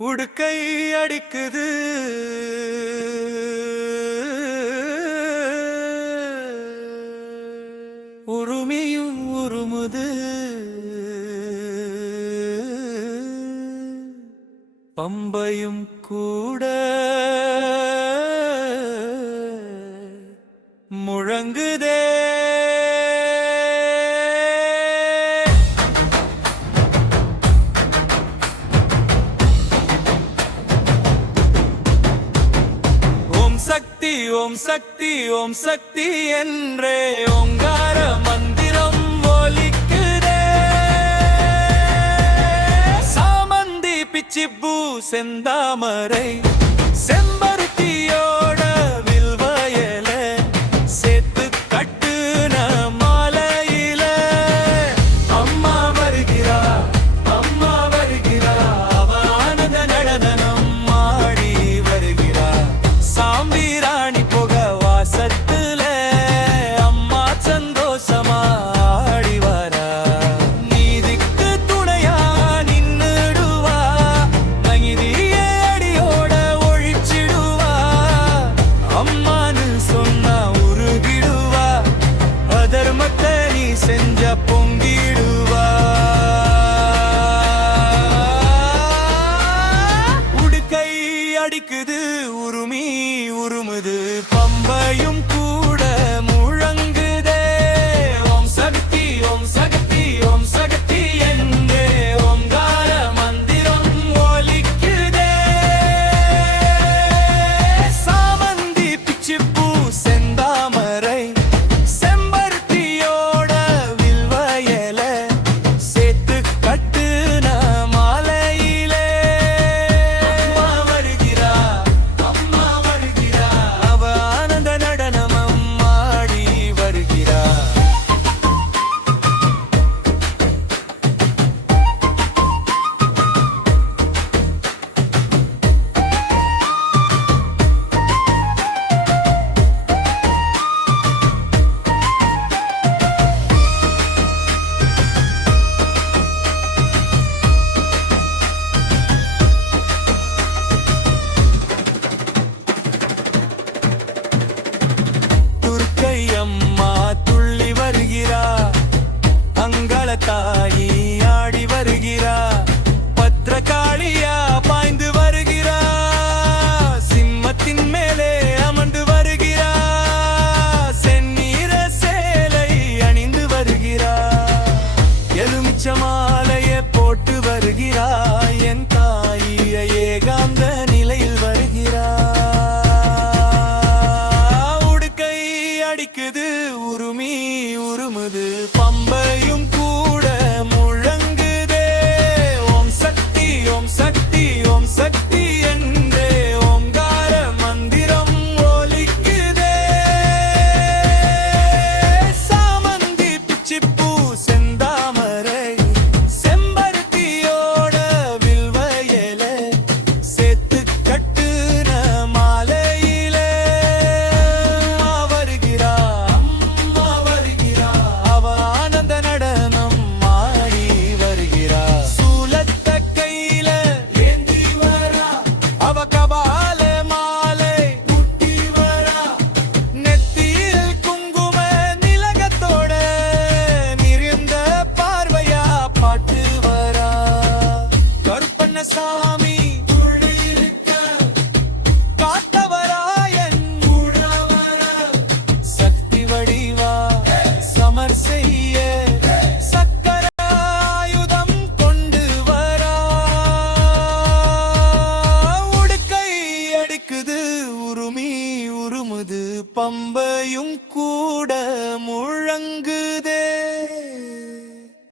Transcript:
உடுக்கை அடிக்குது உருமியும் உருமுது பம்பையும் கூட முழங்குதே சக்தி ஓம் சக்தி ஓம் சக்தி என்றே ஓங்கார மந்திரம் ஒலிக்குதே சாமந்தி பிச்சிப்பூ செந்தாமரை செம்பருத்தியோட வில்வயல சேர்த்து கட்டுன மாலையில அம்மா வருகிறா அம்மா வருகிறா அவ ஆனந்த நடனம் ஆடி வருகிறா சாம்பி செஞ்ச பொங்கிடுவா உடுக்கை அடிக்குது உருமி உருமுது பம்பையும் கூட முழங்குதே ஓம் சக்தி ஓம் சக்தி ஓம் சக்தி என்றே ஓங்கார மந்திரம் ஒலிக்குதே சாமந்தி பிச்சிப்பூ செந்தாமரை அம்மா துள்ளி வருகிறா அங்கள தாயி ஆடி வருகிறா பத்ரகாளியா பாய்ந்து வருகிறா சிம்மத்தின் மேலே அமர்ந்து வருகிறா செந்நீர சேலை அணிந்து வருகிறா எலுமிச்ச மாலையை போட்டு வருகிறா என் தாயிய ஏகாந்த நிலையில் வருகிறா அடிக்குது உருமி உருமுது பம்பையும் கூட முழங்குதே ஓம் சக்தி ஓம் சக்தி ஓம் சக்தி என்றே ஓங்கார மந்திரம் ஒலிக்குதே சாமந்தி பிச்சிப்பூ செந்தாமரை செம்பருத்தியோட வில்வயல சேர்த்து கட்டுன மாலையில சாமி காத்தவராயன் சக்தி வடிவா சமர் செய்ய சக்கராயுதம் கொண்டு வரா உடுக்கை அடிக்குது உருமி உருமுது பம்பையும் கூட முழங்குதே